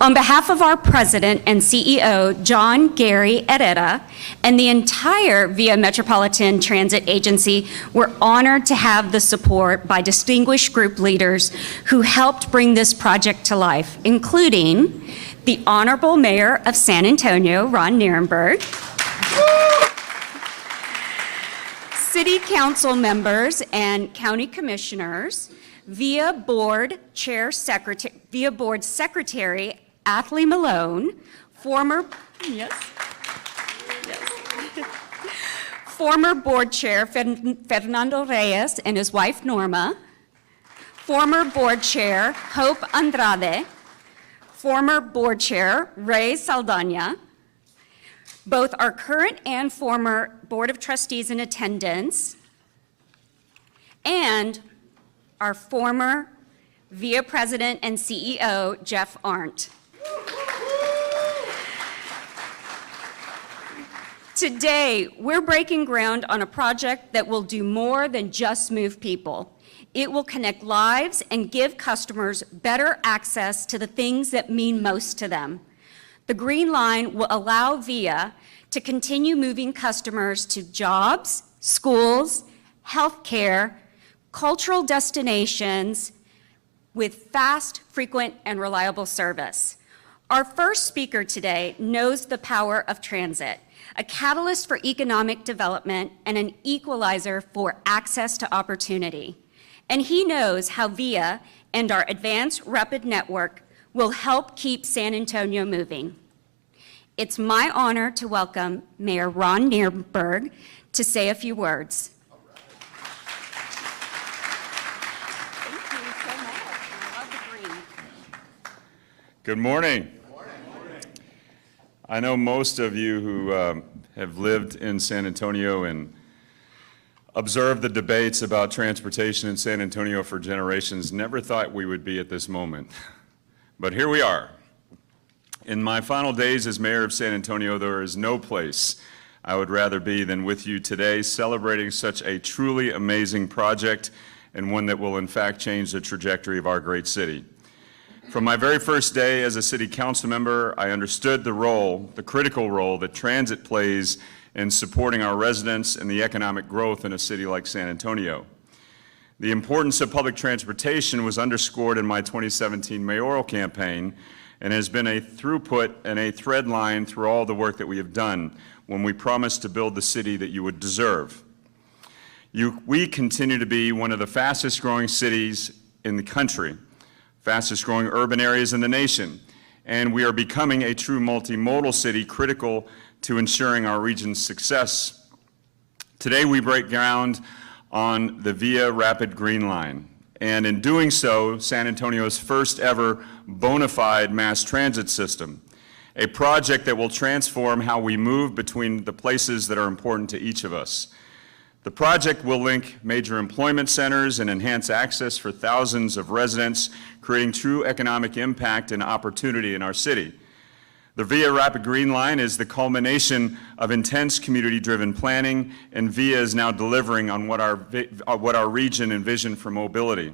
On behalf of our president and CEO, John Gary Herrera, and the entire Via Metropolitan Transit Agency, we're honored to have the support by distinguished group leaders who helped bring this project to life, including the Honorable Mayor of San Antonio, Ron Nierenberg, City Council members and County Commissioners, Via Board Secretary Athley Malone, former Board Chair Fernando Reyes and his wife Norma, former Board Chair Hope Andrade, former Board Chair Ray Saldana, both our current and former Board of Trustees in attendance, and our former VIA President and CEO, Jeff Arndt. Today, we're breaking ground on a project that will do more than just move people. It will connect lives and give customers better access to the things that mean most to them. The Green Line will allow VIA to continue moving customers to jobs, schools, healthcare, cultural destinations with fast, frequent, and reliable service. Our first speaker today knows the power of transit, a catalyst for economic development and an equalizer for access to opportunity. And he knows how VIA and our advanced rapid network will help keep San Antonio moving. It's my honor to welcome Mayor Ron Nierenberg to say a few words. Good morning. I know most of you who have lived in San Antonio and observed the debates about transportation in San Antonio for generations never thought we would be at this moment. But here we are. In my final days as mayor of San Antonio, there is no place I would rather be than with you today, celebrating such a truly amazing project and one that will in fact change the trajectory of our great city. From my very first day as a city council member, I understood the critical role that transit plays in supporting our residents and the economic growth in a city like San Antonio. The importance of public transportation was underscored in my 2017 mayoral campaign and has been a throughput and a thread line through all the work that we have done when we promised to build the city that you would deserve. We continue to be one of the fastest growing cities in the country, fastest growing urban areas in the nation, and we are becoming a true multimodal city critical to ensuring our region's success. Today we break ground on the Via Rapid Green Line, and in doing so, San Antonio's first ever bona fide mass transit system, a project that will transform how we move between the places that are important to each of us. The project will link major employment centers and enhance access for thousands of residents, creating true economic impact and opportunity in our city. The Via Rapid Green Line is the culmination of intense community-driven planning, and Via is now delivering on what our region envisioned for mobility.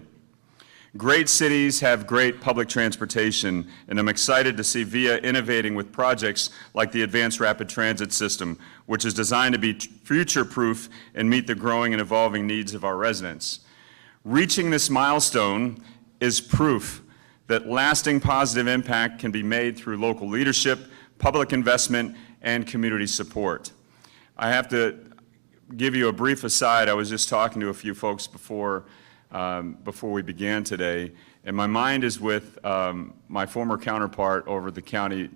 Great cities have great public transportation, and I'm excited to see VIA innovating with projects like the Advanced Rapid Transit System, which is designed to be future-proof and meet the growing and evolving needs of our residents. Reaching this milestone is proof that lasting positive impact can be made through local leadership, public investment, and community support. I have to give you a brief aside. I was just talking to a few folks before we began today, and my mind is with my former counterpart over the county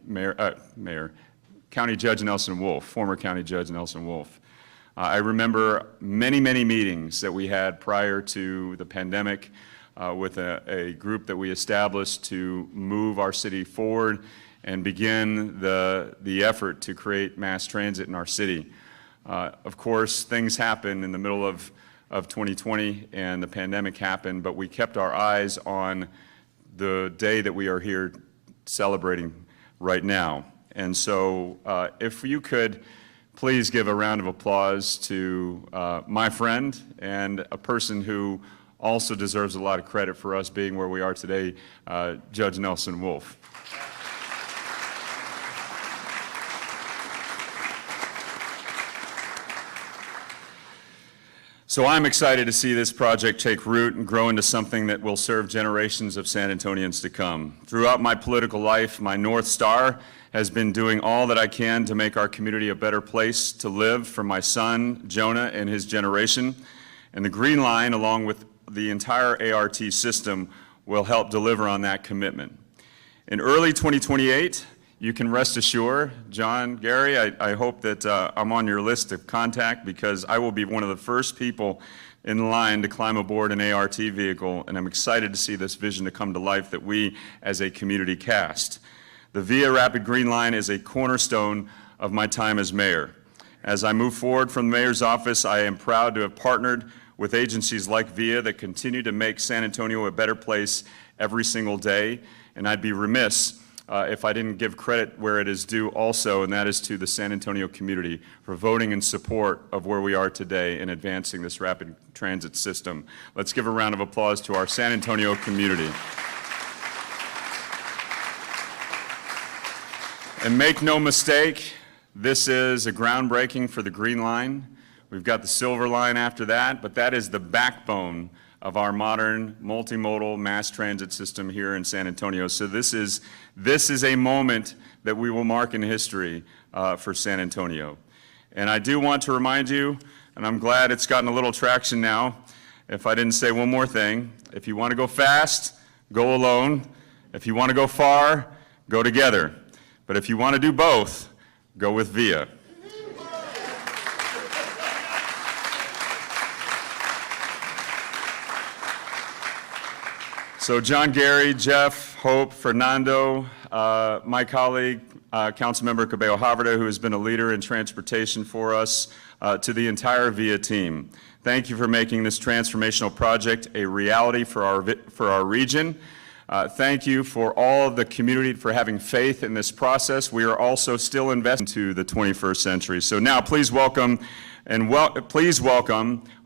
County Judge Nelson Wolff, former County Judge Nelson Wolff. I remember many, many meetings that we had prior to the pandemic with a group that we established to move our city forward and begin the effort to create mass transit in our city. Of course, things happened in the middle of 2020 and the pandemic happened, but we kept our eyes on the day that we are here celebrating right now. And so if you could please give a round of applause to my friend and a person who also deserves a lot of credit for us being where we are today, Judge Nelson Wolff. So I'm excited to see this project take root and grow into something that will serve generations of San Antonians to come. Throughout my political life, my North Star has been doing all that I can to make our community a better place to live for my son, Jonah, and his generation. And the Green Line, along with the entire ART system, will help deliver on that commitment. In early 2028, you can rest assured, John, Gary, I hope that I'm on your list of contact, because I will be one of the first people in line to climb aboard an ART vehicle, and I'm excited to see this vision to come to life that we as a community cast. The VIA Rapid Green Line is a cornerstone of my time as mayor. As I move forward from the mayor's office, I am proud to have partnered with agencies like VIA that continue to make San Antonio a better place every single day, and I'd be remiss if I didn't give credit where it is due also, and that is to the San Antonio community for voting in support of where we are today in advancing this rapid transit system. Let's give a round of applause to our San Antonio community. And make no mistake, this is a groundbreaking for the Green Line. We've got the Silver Line after that, but that is the backbone of our modern multimodal mass transit system here in San Antonio. So this is a moment that we will mark in history for San Antonio. And I do want to remind you, and I'm glad it's gotten a little traction now, if I didn't say one more thing, if you want to go fast, go alone. If you want to go far, go together. But if you want to do both, go with VIA. So John, Gary, Jeff, Hope, Fernando, my colleague, Councilmember Cabello Haverda, who has been a leader in transportation for us, to the entire VIA team. Thank you for making this transformational project a reality for our region. Thank you for all of the community for having faith in this process. We are also still investing into the 21st century. So now please welcome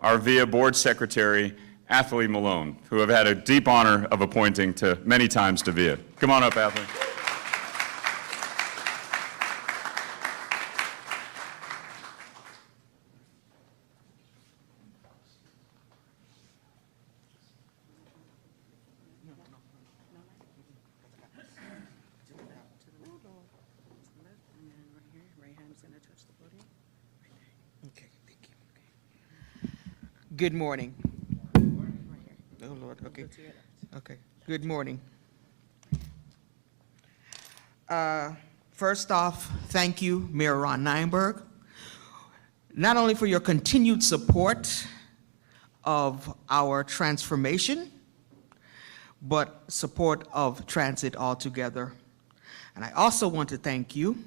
our VIA Board Secretary, Athalie Malone, who have had a deep honor of appointing to many times to VIA. Come on up, Athalie. Good morning. Oh, Lord, okay. Okay, good morning. First off, thank you, Mayor Ron Nienberg, not only for your continued support of our transformation, but support of transit altogether. And I also want to thank you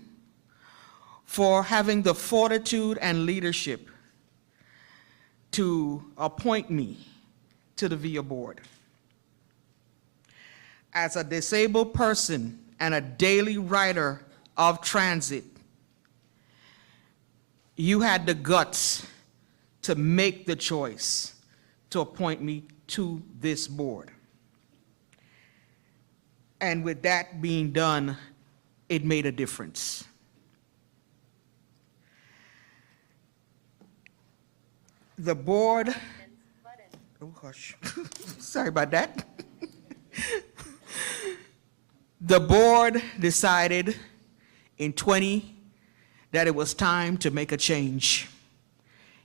for having the fortitude and leadership to appoint me to the VIA board. As a disabled person and a daily rider of transit, you had the guts to make the choice to appoint me to this board. And with that being done, it made a difference. The board, oh hush, sorry about that. The board decided in 20 that it was time to make a change.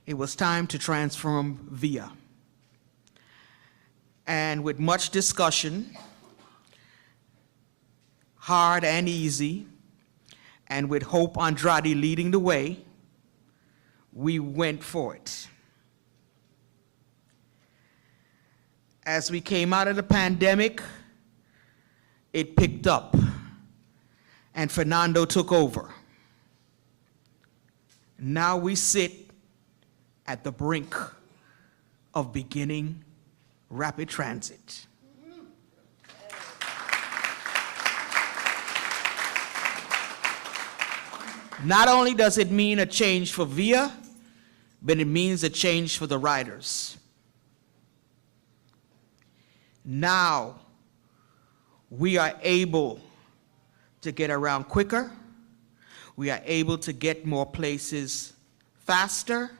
It was time to transform VIA. And with much discussion, hard and easy, and with Hope Andrade leading the way, we went for it. As we came out of the pandemic, it picked up, and Fernando took over. Now we sit at the brink of beginning rapid transit. Not only does it mean a change for VIA, but it means a change for the riders. Now, we are able to get around quicker. We are able to get more places faster.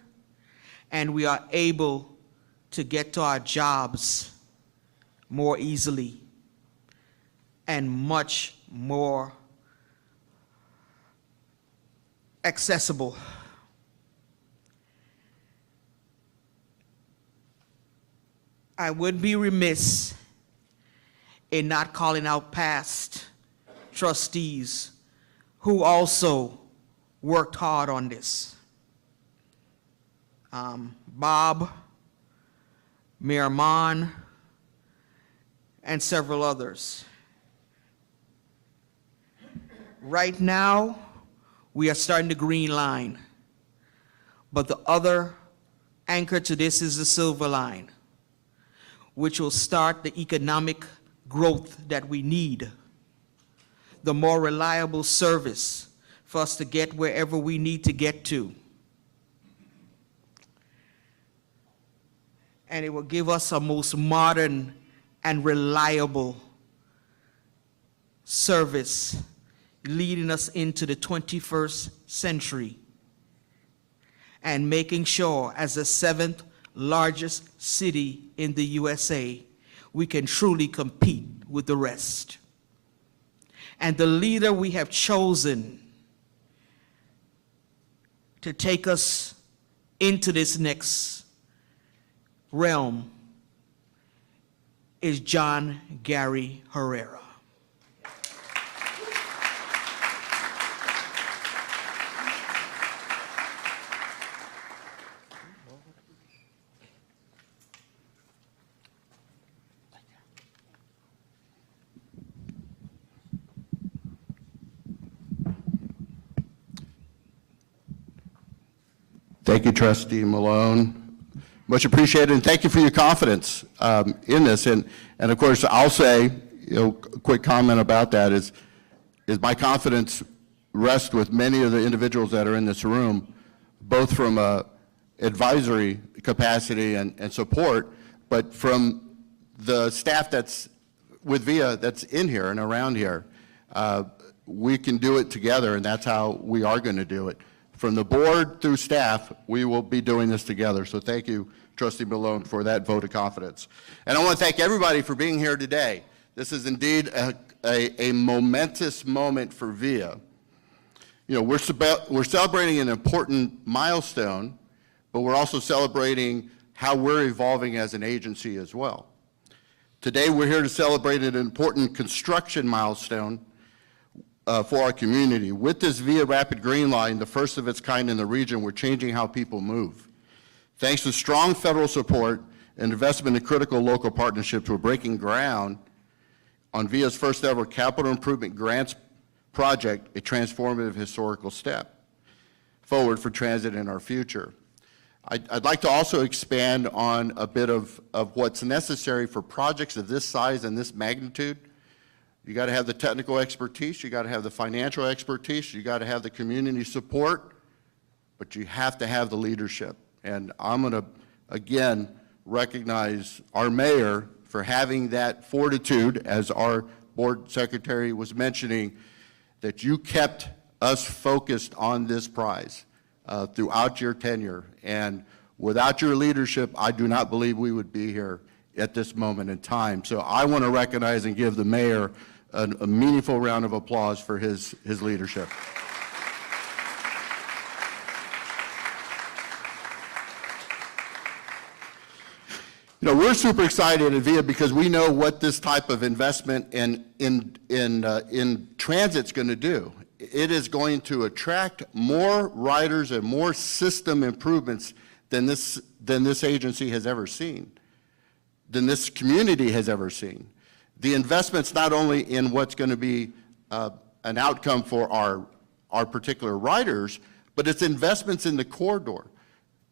and we are able to get to our jobs more easily and much more accessible. I would be remiss in not calling out past trustees who also worked hard on this. Bob, Mayor Mon, and several others. Right now, we are starting the green line, but the other anchor to this is the silver line, which will start the economic growth that we need, the more reliable service for us to get wherever we need to get to. And it will give us a most modern and reliable service leading us into the 21st century and making sure, as the 7th largest city in the USA, we can truly compete with the rest. And the leader we have chosen to take us into this next realm is John Gary Herrera. Thank you, Trustee Malone. Much appreciated, and thank you for your confidence in this. And of course, I'll say, a quick comment about that is my confidence rests with many of the individuals that are in this room, both from a advisory capacity and support, but from the staff that's with VIA that's in here and around here. We can do it together, and that's how we are going to do it. From the board through staff, we will be doing this together. So thank you, Trustee Malone, for that vote of confidence. And I want to thank everybody for being here today. This is indeed a momentous moment for VIA. You know, we're celebrating an important milestone, but we're also celebrating how we're evolving as an agency as well. Today, we're here to celebrate an important construction milestone for our community. With this VIA Rapid Green Line, the first of its kind in the region, we're changing how people move. Thanks to strong federal support and investment in critical local partnerships, we're breaking ground on VIA's first ever capital improvement grants project, a transformative historical step forward for transit in our future. I'd like to also expand on a bit of what's necessary for projects of this size and this magnitude. You got to have the technical expertise, you got to have the financial expertise, you got to have the community support, but you have to have the leadership. And I'm going to, again, recognize our mayor for having that fortitude, as our board secretary was mentioning, that you kept us focused on this prize throughout your tenure. And without your leadership, I do not believe we would be here at this moment in time. So I want to recognize and give the mayor a meaningful round of applause for his leadership. You know, we're super excited at VIA because we know what this type of investment in transit's going to do. It is going to attract more riders and more system improvements than this agency has ever seen, than this community has ever seen. The investment's not only in what's going to be an outcome for our particular riders, but it's investments in the corridor,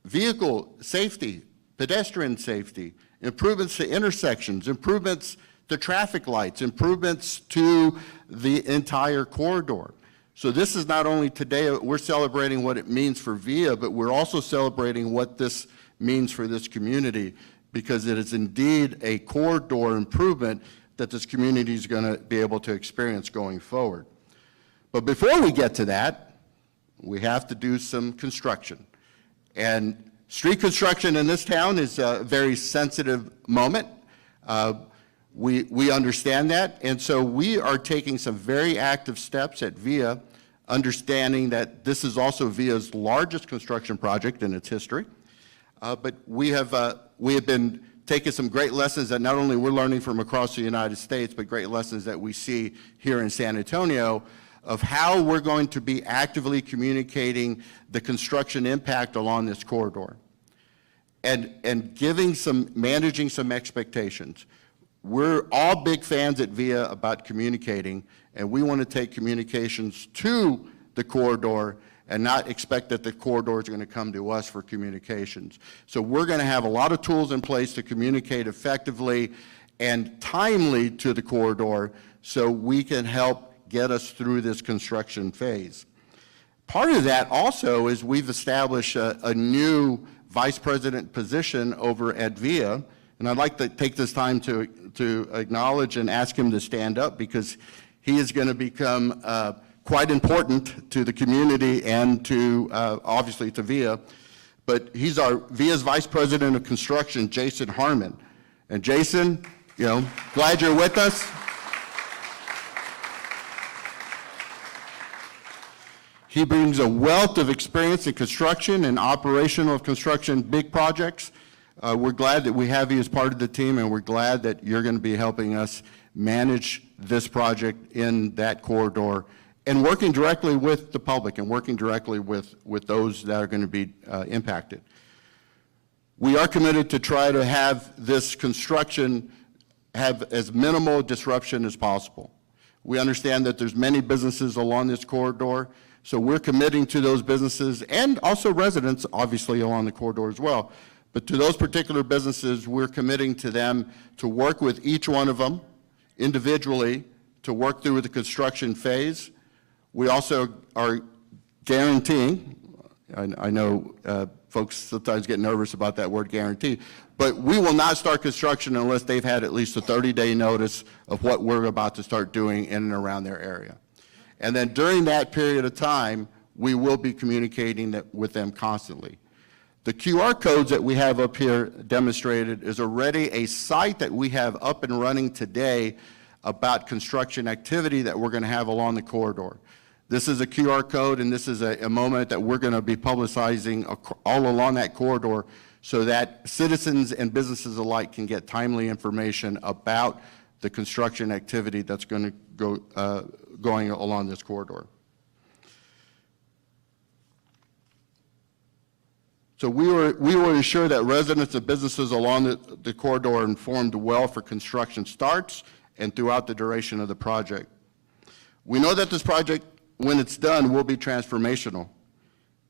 vehicle safety, pedestrian safety, improvements to intersections, improvements to traffic lights, improvements to the entire corridor. So this is not only today, we're celebrating what it means for VIA, but we're also celebrating what this means for this community, because it is indeed a corridor improvement that this community is going to be able to experience going forward. But before we get to that, we have to do some construction. And street construction in this town is a very sensitive moment. We understand that, and so we are taking some very active steps at VIA, understanding that this is also VIA's largest construction project in its history. But we have been taking some great lessons that not only we're learning from across the United States, but great lessons that we see here in San Antonio of how we're going to be actively communicating the construction impact along this corridor and managing some expectations. We're all big fans at VIA about communicating, and we want to take communications to the corridor and not expect that the corridor is going to come to us for communications. So we're going to have a lot of tools in place to communicate effectively and timely to the corridor so we can help get us through this construction phase. Part of that also is we've established a new vice president position over at VIA, and I'd like to take this time to acknowledge and ask him to stand up because he is going to become quite important to the community and to, obviously, to VIA. But he's our VIA's Vice President of Construction, Jason Harmon. And Jason, glad you're with us. He brings a wealth of experience in construction and operational of construction big projects. We're glad that we have you as part of the team, and we're glad that you're going to be helping us manage this project in that corridor and working directly with the public and working directly with those that are going to be impacted. We are committed to try to have this construction have as minimal disruption as possible. We understand that there's many businesses along this corridor, so we're committing to those businesses and also residents, obviously, along the corridor as well. But to those particular businesses, we're committing to them to work with each one of them individually to work through the construction phase. We also are guaranteeing, I know folks sometimes get nervous about that word guarantee, but we will not start construction unless they've had at least a 30-day notice of what we're about to start doing in and around their area. And then during that period of time, we will be communicating with them constantly. The QR codes that we have up here demonstrated is already a site that we have up and running today about construction activity that we're going to have along the corridor. This is a QR code, and this is a moment that we're going to be publicizing all along that corridor so that citizens and businesses alike can get timely information about the construction activity that's going to go going along this corridor. So we will ensure that residents and businesses along the corridor are informed well for construction starts and throughout the duration of the project. We know that this project, when it's done, will be transformational,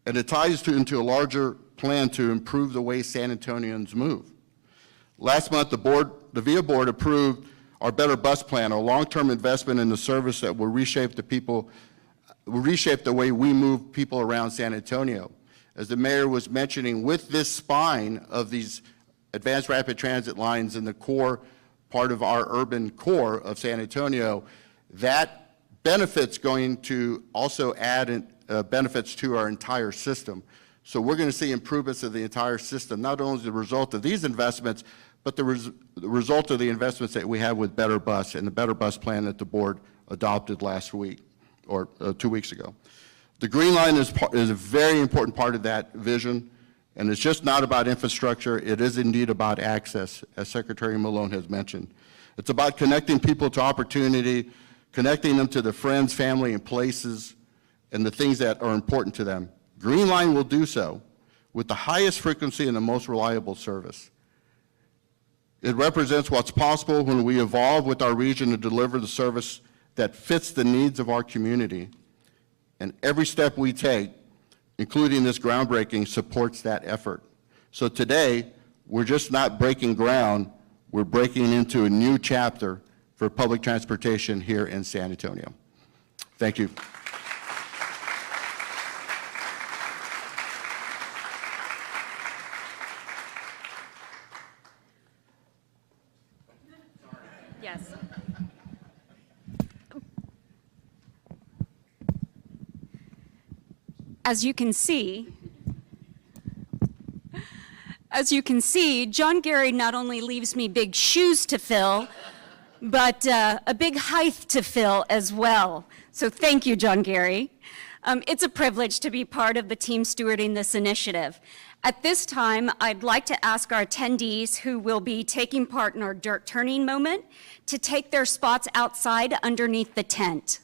and it ties into a larger plan to improve the way San Antonians move. Last month, the VIA board approved our Better Bus Plan, a long-term investment in the service that will reshape the way we move people around San Antonio. As the mayor was mentioning, with this spine of these advanced rapid transit lines in the core part of our urban core of San Antonio, that benefit's going to also add benefits to our entire system. So we're going to see improvements of the entire system, not only as a result of these investments, but the result of the investments that we have with Better Bus and the Better Bus Plan that the board adopted last week, or 2 weeks ago. The Green Line is a very important part of that vision, and it's just not about infrastructure. It is indeed about access, as Secretary Malone has mentioned. It's about connecting people to opportunity, connecting them to their friends, family, and places, and the things that are important to them. Green Line will do so with the highest frequency and the most reliable service. It represents what's possible when we evolve with our region to deliver the service that fits the needs of our community. And every step we take, including this groundbreaking, supports that effort. So today, we're just not breaking ground, we're breaking into a new chapter for public transportation here in San Antonio. Thank you. Yes. As you can see, As you can see, John Gary not only leaves me big shoes to fill, but a big height to fill as well. So thank you, John Gary. It's a privilege to be part of the team stewarding this initiative. At this time, I'd like to ask our attendees who will be taking part in our dirt turning moment to take their spots outside underneath the tent.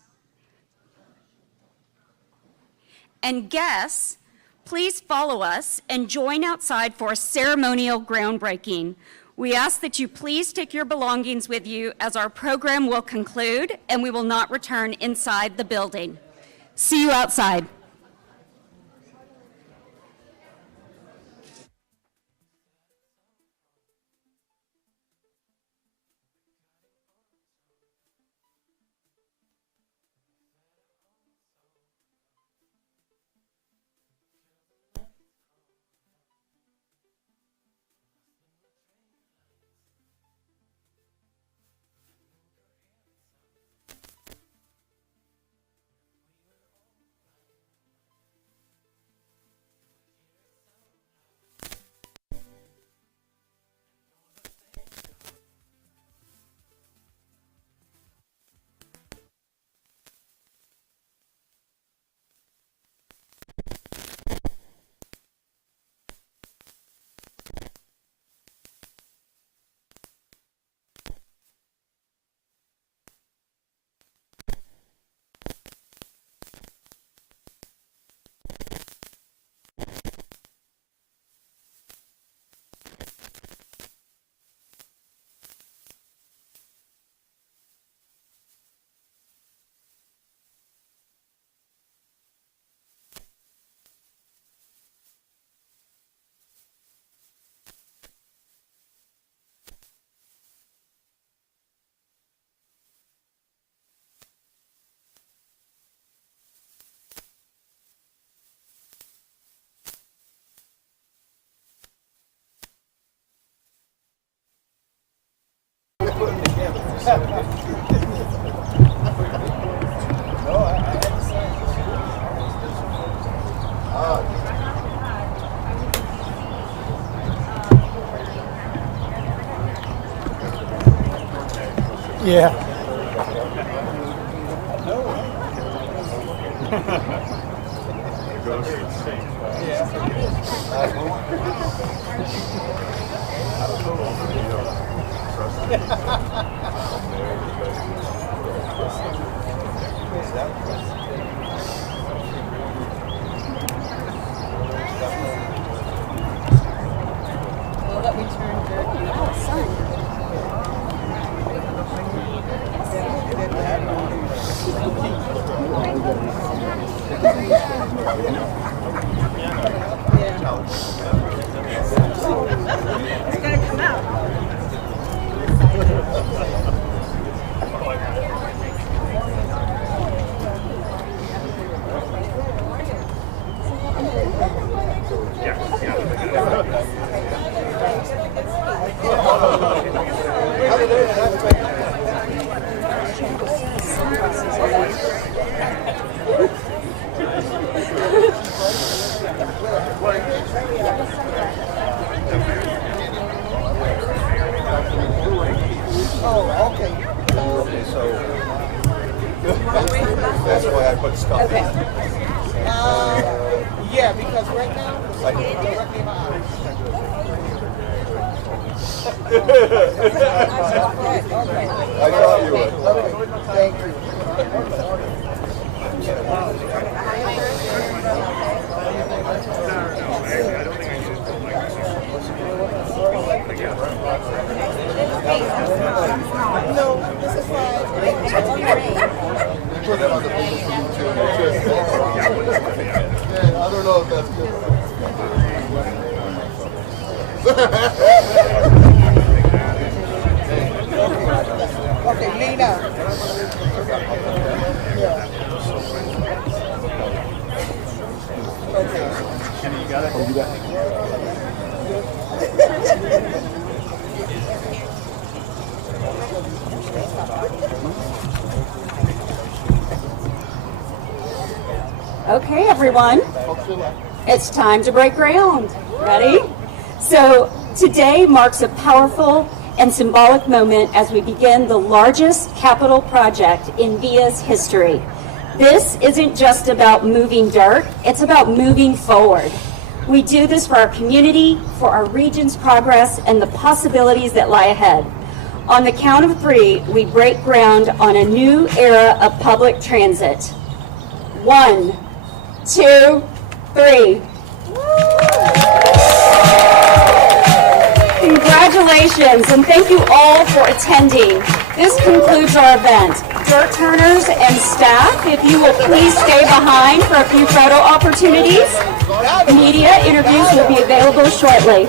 And guests, please follow us and join outside for a ceremonial groundbreaking. We ask that you please take your belongings with you as our program will conclude and we will not return inside the building. See you outside. Yeah. That's why I put stuff in. Yeah, because right now, it's directly in my eyes. I thought you would. Thank you. No, this is fine. Put that on the page for YouTube. Yeah, I don't know if that's good. Okay, lean out. Yeah. Okay. You got it? Oh, you got it. Okay, everyone. It's time to break ground. Ready? So today marks a powerful and symbolic moment as we begin the largest capital project in VIA's history. This isn't just about moving dirt, it's about moving forward. We do this for our community, for our region's progress, and the possibilities that lie ahead. On the count of 3, we break ground on a new era of public transit. 1, 2, 3. Congratulations, and thank you all for attending. This concludes our event. Dirt turners and staff, if you will please stay behind for a few photo opportunities. Media interviews will be available shortly.